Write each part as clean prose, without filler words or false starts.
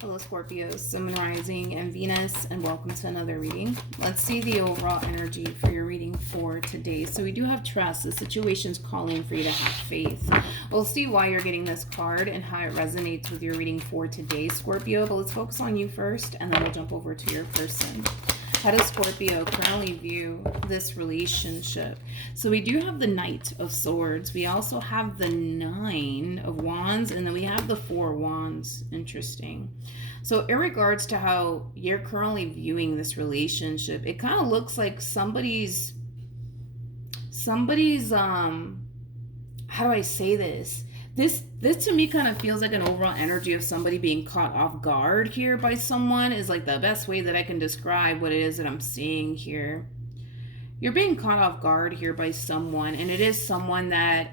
Hello Scorpio, Sun Rising and Venus, and welcome to another reading. Let's see the overall energy for your reading for today. So we do have trust. The situation's calling for you to have faith. We'll see why you're getting this card and how it resonates with your reading for today, Scorpio. But let's focus on you first, and then we'll jump over to your person. How does Scorpio currently view this relationship? So we do have the Knight of Swords. We also have the Nine of Wands, and then we have the Four Wands. Interesting. So in regards to how you're currently viewing this relationship, it kind of looks like somebody's how do I say this? This to me kind of feels like an overall energy of somebody being caught off guard here by someone is like the best way that I can describe what it is that I'm seeing here. You're being caught off guard here by someone, and it is someone that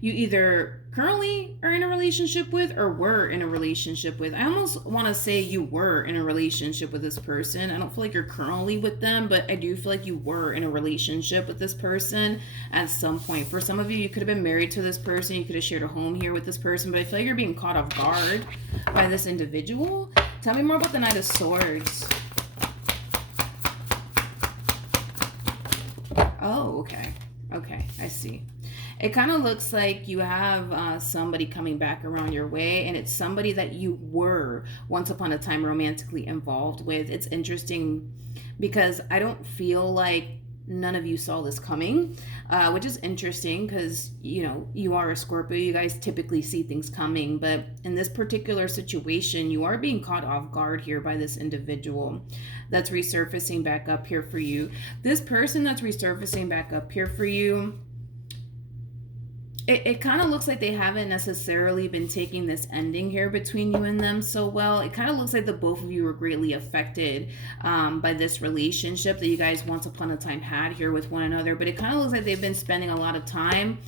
you either currently are in a relationship with or were in a relationship with. I almost want to say you were in a relationship with this person. I don't feel like you're currently with them, but I do feel like you were in a relationship with this person at some point. For some of you, you could have been married to this person. You could have shared a home here with this person, but I feel like you're being caught off guard by this individual. Tell me more about the Knight of Swords. Oh, okay. Okay, I see. It kind of looks like you have somebody coming back around your way, and it's somebody that you were once upon a time romantically involved with. It's interesting because I don't feel like none of you saw this coming, which is interesting because, you know, you are a Scorpio. You guys typically see things coming, but in this particular situation, you are being caught off guard here by this individual that's resurfacing back up here for you. This person that's resurfacing back up here for you, it kind of looks like they haven't necessarily been taking this ending here between you and them so well. It kind of looks like the both of you were greatly affected by this relationship that you guys once upon a time had here with one another. But it kind of looks like they've been spending a lot of time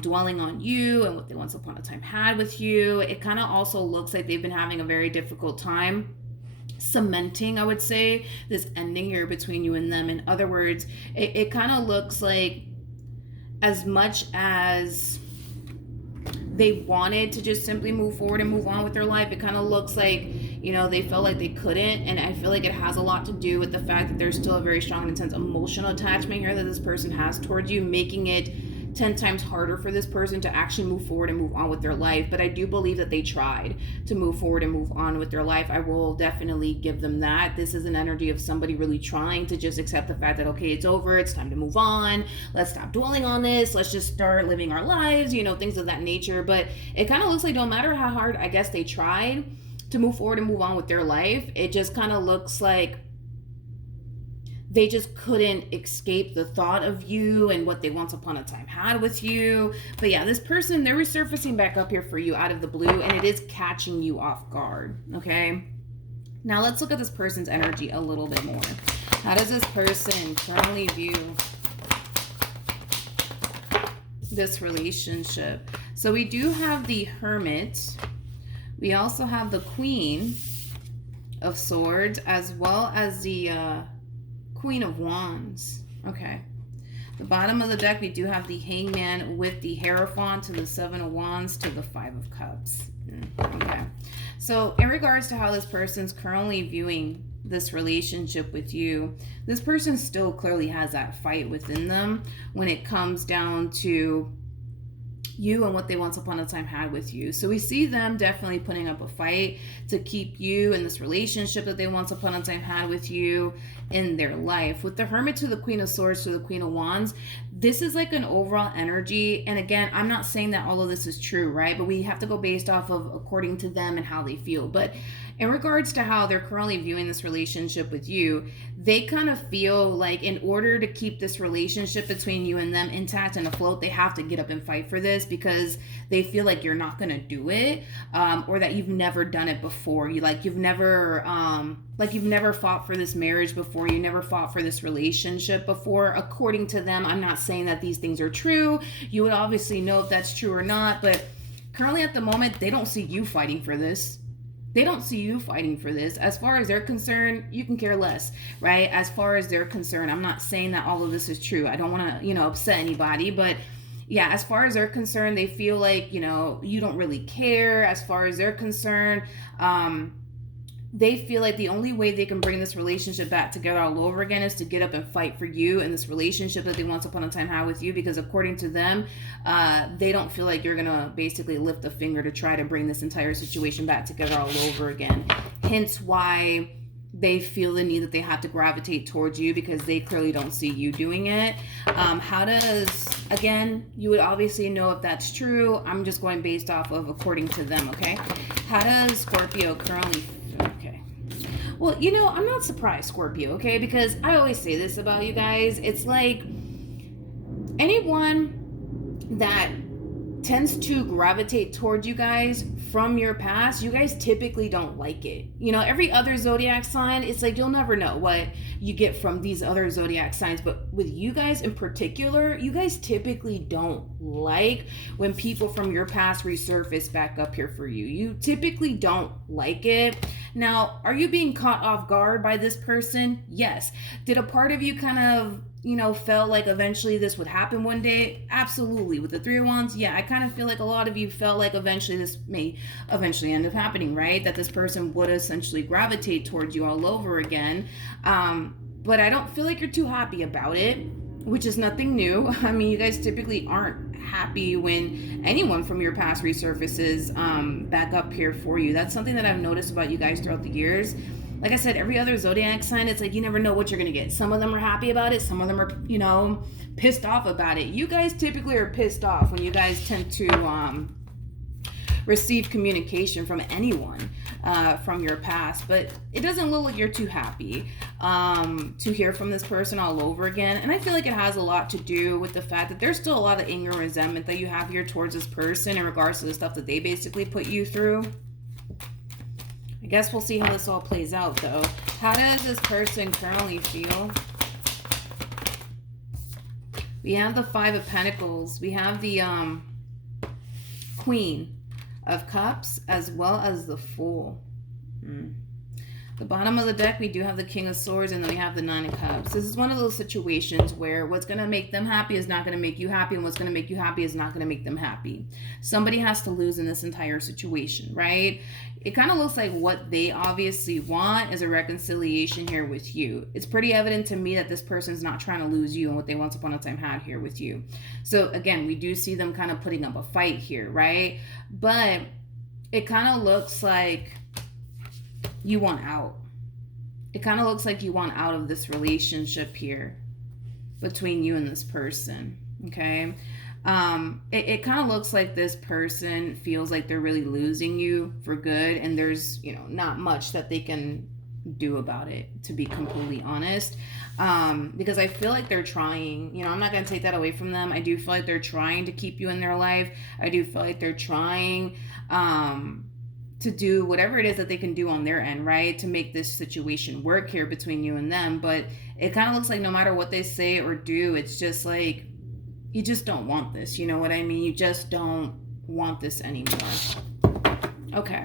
dwelling on you and what they once upon a time had with you. It kind of also looks like they've been having a very difficult time cementing, I would say, this ending here between you and them. In other words, it kind of looks like as much as they wanted to just simply move forward and move on with their life, it kind of looks like, you know, they felt like they couldn't. And I feel like it has a lot to do with the fact that there's still a very strong and intense emotional attachment here that this person has towards you, making it 10 times harder for this person to actually move forward and move on with their life. But I do believe that they tried to move forward and move on with their life. I will definitely give them that. This is an energy of somebody really trying to just accept the fact that, okay, it's over, it's time to move on, let's stop dwelling on this, let's just start living our lives, you know, things of that nature. But it kind of looks like no matter how hard, I guess, they tried to move forward and move on with their life, it just kind of looks like they just couldn't escape the thought of you and what they once upon a time had with you. But yeah, this person, they're resurfacing back up here for you out of the blue, and it is catching you off guard, okay? Now let's look at this person's energy a little bit more. How does this person currently view this relationship? So we do have the Hermit. We also have the Queen of Swords, as well as the Queen of Wands. Okay. The bottom of the deck, we do have the Hangman with the Hierophant to the Seven of Wands to the Five of Cups. Okay. So in regards to how this person's currently viewing this relationship with you, this person still clearly has that fight within them when it comes down to you and what they once upon a time had with you. So we see them definitely putting up a fight to keep you in this relationship that they once upon a time had with you in their life. With the Hermit to the Queen of Swords to the Queen of Wands, this is like an overall energy. And again, I'm not saying that all of this is true, right? But we have to go based off of according to them and how they feel. But in regards to how they're currently viewing this relationship with you, they kind of feel like in order to keep this relationship between you and them intact and afloat, they have to get up and fight for this because they feel like you're not going to do it, or that you've never done it before. You've never fought for this marriage before. You never fought for this relationship before. According to them, I'm not saying that these things are true. You would obviously know if that's true or not, but currently at the moment, they don't see you fighting for this. They don't see you fighting for this. As far as they're concerned, you can care less, right? As far as they're concerned, I'm not saying that all of this is true. I don't want to, upset anybody, but Yeah, as far as they're concerned, they feel like, you know, you don't really care. As far as they're concerned, they feel like the only way they can bring this relationship back together all over again is to get up and fight for you and this relationship that they once upon a time had with you, because according to them, they don't feel like you're gonna basically lift a finger to try to bring this entire situation back together all over again. Hence why they feel the need that they have to gravitate towards you, because they clearly don't see you doing it. How does, again, you would obviously know if that's true. I'm just going based off of according to them, okay? How does Scorpio currently, okay. Well, you know, I'm not surprised, Scorpio, okay? Because I always say this about you guys. It's like anyone that tends to gravitate towards you guys from your past, you guys typically don't like it. You know, every other zodiac sign, it's like you'll never know what you get from these other zodiac signs, but with you guys in particular, you guys typically don't like when people from your past resurface back up here for you. You typically don't like it. Now, are you being caught off guard by this person? Yes. Did a part of you kind of, you know, felt like eventually this would happen one day? Absolutely. With the Three of Wands, yeah, I kind of feel like a lot of you felt like eventually this may eventually end up happening, right? That this person would essentially gravitate towards you all over again. But I don't feel like you're too happy about it, which is nothing new. I mean, you guys typically aren't happy when anyone from your past resurfaces back up here for you. That's something that I've noticed about you guys throughout the years. Like I said, every other zodiac sign, it's like you never know what you're going to get. Some of them are happy about it. Some of them are, you know, pissed off about it. You guys typically are pissed off when you guys tend to receive communication from anyone from your past. But it doesn't look like you're too happy to hear from this person all over again. And I feel like it has a lot to do with the fact that there's still a lot of anger and resentment that you have here towards this person in regards to the stuff that they basically put you through. I guess we'll see how this all plays out, though. How does this person currently feel? We have the Five of Pentacles. We have the Queen of Cups, as well as the Fool. The bottom of the deck, we do have the King of Swords, and then we have the Nine of Cups. This is one of those situations where what's going to make them happy is not going to make you happy, and what's going to make you happy is not going to make them happy. Somebody has to lose in this entire situation, right? It kind of looks like what they obviously want is a reconciliation here with you. It's pretty evident to me that this person's not trying to lose you and what they once upon a time had here with you. So again, we do see them kind of putting up a fight here, right? But it kind of looks like you want out. It kind of looks like you want out of this relationship here between you and this person, okay? It kind of looks like this person feels like they're really losing you for good, and there's, you know, not much that they can do about it, to be completely honest. Because I feel like they're trying, you know, I'm not going to take that away from them. I do feel like they're trying to keep you in their life. I do feel like they're trying, to do whatever it is that they can do on their end, right, to make this situation work here between you and them. But it kind of looks like no matter what they say or do, it's just like, you just don't want this. You know what I mean? You just don't want this anymore. Okay.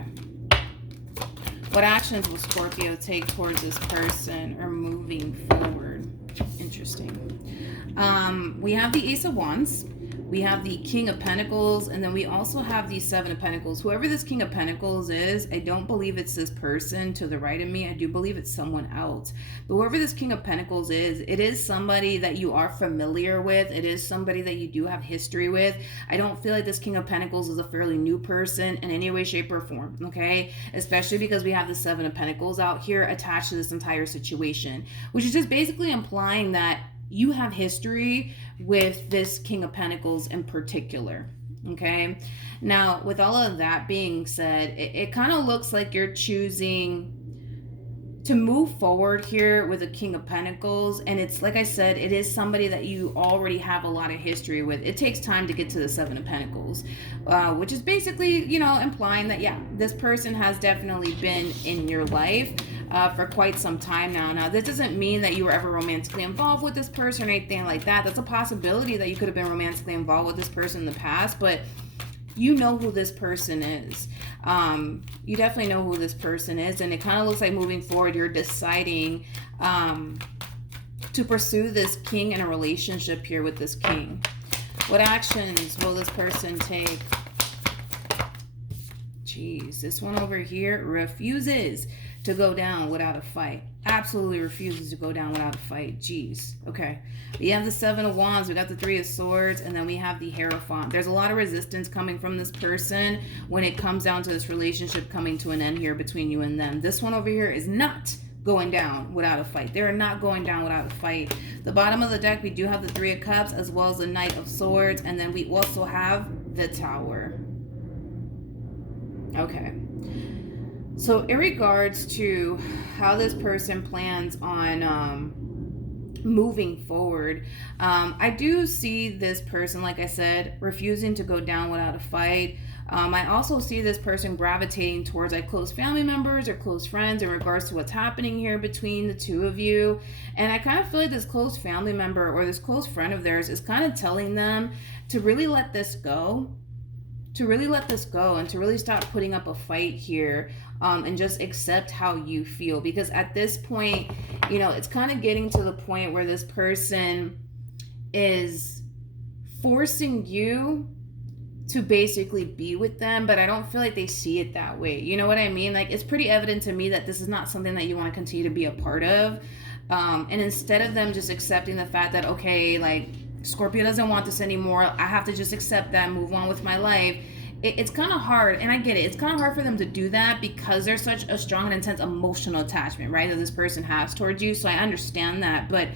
What actions will Scorpio take towards this person or moving forward? Interesting. We have the Ace of Wands. We have the King of Pentacles, and then we also have the Seven of Pentacles. Whoever this King of Pentacles is, I don't believe it's this person to the right of me. I do believe it's someone else. But whoever this King of Pentacles is, it is somebody that you are familiar with. It is somebody that you do have history with. I don't feel like this King of Pentacles is a fairly new person in any way, shape, or form, okay? Especially because we have the Seven of Pentacles out here attached to this entire situation, which is just basically implying that you have history with this King of Pentacles in particular, okay? Now, with all of that being said, it kind of looks like you're choosing to move forward here with a King of Pentacles, and it's like I said, it is somebody that you already have a lot of history with. It takes time to get to the Seven of Pentacles, which is basically, you know, implying that, yeah, this person has definitely been in your life for quite some time now. Now, this doesn't mean that you were ever romantically involved with this person or anything like that. That's a possibility that you could have been romantically involved with this person in the past, but you know who this person is. You definitely know who this person is, and it kind of looks like moving forward, you're deciding to pursue this king in a relationship here with this king. What actions will this person take? Jeez, this one over here refuses to go down without a fight. Absolutely refuses to go down without a fight. Jeez. Okay. We have the Seven of Wands. We got the Three of Swords. And then we have the Hierophant. There's a lot of resistance coming from this person when it comes down to this relationship coming to an end here between you and them. This one over here is not going down without a fight. They're not going down without a fight. The bottom of the deck, we do have the Three of Cups as well as the Knight of Swords. And then we also have the Tower. Okay. So in regards to how this person plans on moving forward, I do see this person, like I said, refusing to go down without a fight. I also see this person gravitating towards like close family members or close friends in regards to what's happening here between the two of you. And I kind of feel like this close family member or this close friend of theirs is kind of telling them to really let this go. To really let this go and to really stop putting up a fight here, and just accept how you feel. Because at this point, you know, it's kind of getting to the point where this person is forcing you to basically be with them, but I don't feel like they see it that way. You know what I mean? Like, it's pretty evident to me that this is not something that you want to continue to be a part of. And instead of them just accepting the fact that, okay, like, Scorpio doesn't want this anymore, I have to just accept that, move on with my life. It's kind of hard, and I get it. It's kind of hard for them to do that because there's such a strong and intense emotional attachment, right, that this person has towards you. So I understand that. But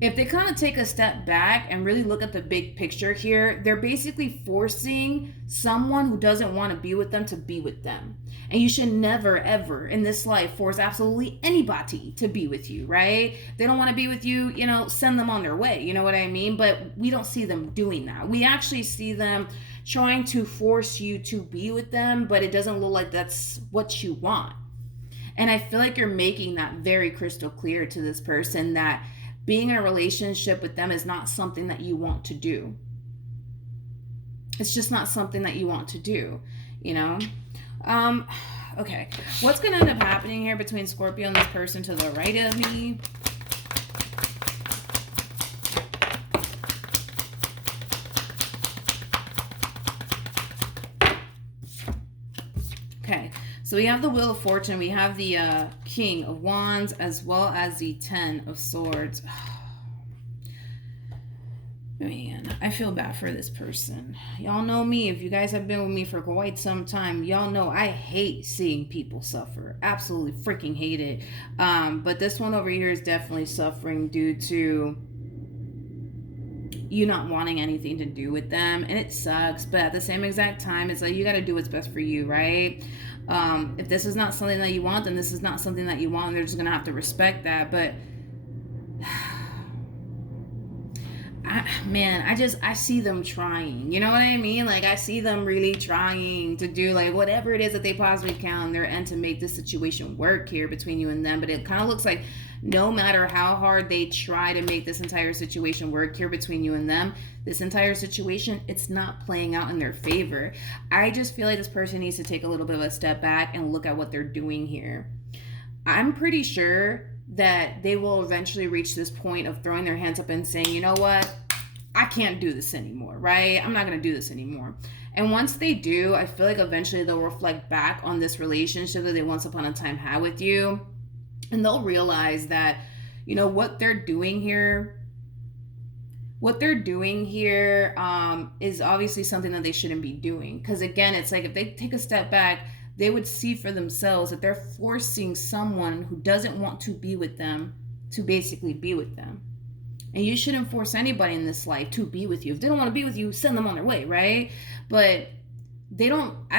if they kind of take a step back and really look at the big picture here, they're basically forcing someone who doesn't want to be with them to be with them. And you should never, ever in this life force absolutely anybody to be with you, right? They don't want to be with you, you know, send them on their way. You know what I mean? But we don't see them doing that. We actually see them trying to force you to be with them, but it doesn't look like that's what you want. And I feel like you're making that very crystal clear to this person that being in a relationship with them is not something that you want to do. It's just not something that you want to do, you know? Okay. What's going to end up happening here between Scorpio and this person to the right of me? Okay. So we have the Wheel of Fortune. We have the King of Wands as well as the Ten of Swords. Man, I feel bad for this person. Y'all know me. If you guys have been with me for quite some time, y'all know I hate seeing people suffer. Absolutely freaking hate it. But this one over here is definitely suffering due to you not wanting anything to do with them. And it sucks. But at the same exact time, it's like you got to do what's best for you, right? If this is not something that you want, then this is not something that you want. And they're just going to have to respect that. But I see them trying, you know what I mean? Like, I see them really trying to do like whatever it is that they possibly can on their end to make this situation work here between you and them. But it kind of looks like no matter how hard they try to make this entire situation work here between you and them, this entire situation, it's not playing out in their favor. I just feel like this person needs to take a little bit of a step back and look at what they're doing here. I'm pretty sure that they will eventually reach this point of throwing their hands up and saying, you know what? I can't do this anymore, right? I'm not going to do this anymore. And once they do, I feel like eventually they'll reflect back on this relationship that they once upon a time had with you. And they'll realize that, you know, what they're doing here is obviously something that they shouldn't be doing. Because again, it's like if they take a step back, they would see for themselves that they're forcing someone who doesn't want to be with them to basically be with them. And you shouldn't force anybody in this life to be with you. If they don't want to be with you, send them on their way, right? But I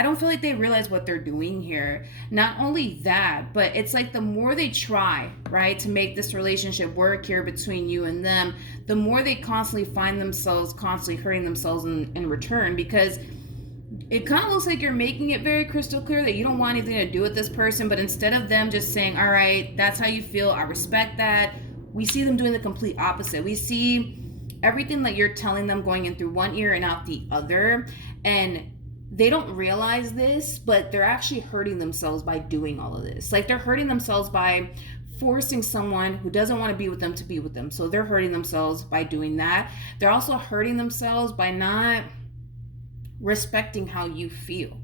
don't feel like they realize what they're doing here. Not only that, but it's like the more they try, right, to make this relationship work here between you and them, the more they constantly find themselves constantly hurting themselves in return, because it kind of looks like you're making it very crystal clear that you don't want anything to do with this person, but instead of them just saying, all right, that's how you feel, I respect that, we see them doing the complete opposite. We see everything that you're telling them going in through one ear and out the other, and they don't realize this, but they're actually hurting themselves by doing all of this. Like, they're hurting themselves by forcing someone who doesn't want to be with them to be with them. So they're hurting themselves by doing that. They're also hurting themselves by not respecting how you feel.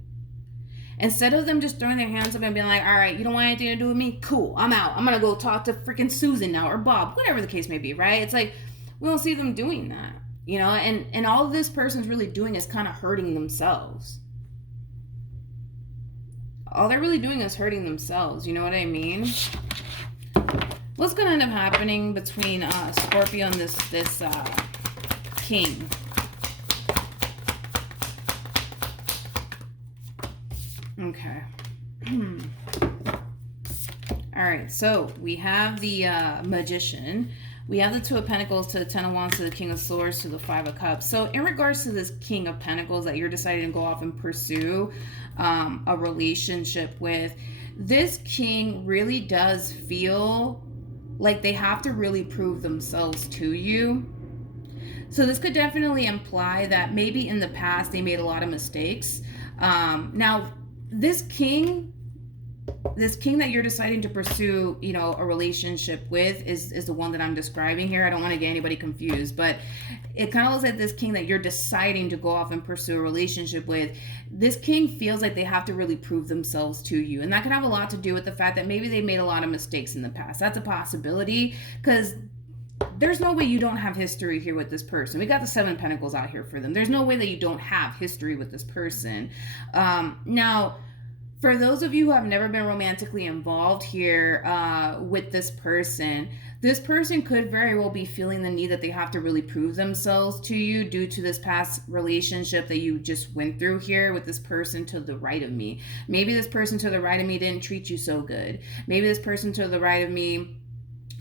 Instead of them just throwing their hands up and being like, all right, you don't want anything to do with me? Cool, I'm out. I'm going to go talk to freaking Susan now, or Bob, whatever the case may be, right? It's like, we don't see them doing that, you know? And all this person's really doing is kind of hurting themselves. All they're really doing is hurting themselves, you know what I mean? What's going to end up happening between Scorpio and this king? Okay. All right, so we have the Magician. We have the Two of Pentacles to the Ten of Wands to the King of Swords to the Five of Cups. So in regards to this King of Pentacles that you're deciding to go off and pursue a relationship with, this king really does feel like they have to really prove themselves to you. So this could definitely imply that maybe in the past they made a lot of mistakes. Now, this king that you're deciding to pursue, you know, a relationship with is the one that I'm describing here. I don't want to get anybody confused, but it kind of looks like this king that you're deciding to go off and pursue a relationship with, this king feels like they have to really prove themselves to you. And that could have a lot to do with the fact that maybe they made a lot of mistakes in the past. That's a possibility, because there's no way you don't have history here with this person. We got the Seven of Pentacles out here for them. There's no way that you don't have history with this person. Now, for those of you who have never been romantically involved here with this person could very well be feeling the need that they have to really prove themselves to you due to this past relationship that you just went through here with this person to the right of me. Maybe this person to the right of me didn't treat you so good. Maybe this person to the right of me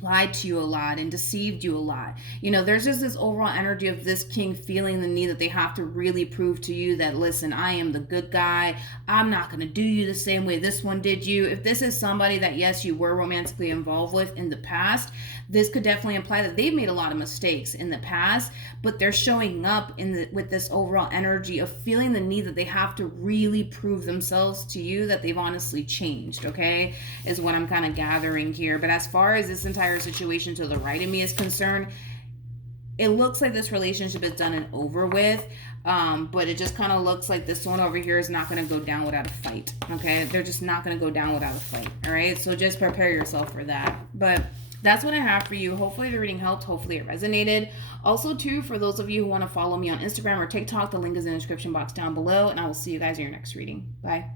lied to you a lot and deceived you a lot. You know, there's just this overall energy of this king feeling the need that they have to really prove to you that, listen, I am the good guy. I'm not going to do you the same way this one did you. If this is somebody that, yes, you were romantically involved with in the past, this could definitely imply that they've made a lot of mistakes in the past, but they're showing up with this overall energy of feeling the need that they have to really prove themselves to you that they've honestly changed, okay, is what I'm kind of gathering here. But as far as this entire situation to the right of me is concerned, it looks like this relationship is done and over with, but it just kind of looks like this one over here is not going to go down without a fight, okay? They're just not going to go down without a fight, all right? So just prepare yourself for that. But that's what I have for you. Hopefully the reading helped. Hopefully it resonated. Also, too, for those of you who want to follow me on Instagram or TikTok, the link is in the description box down below, and I will see you guys in your next reading. Bye.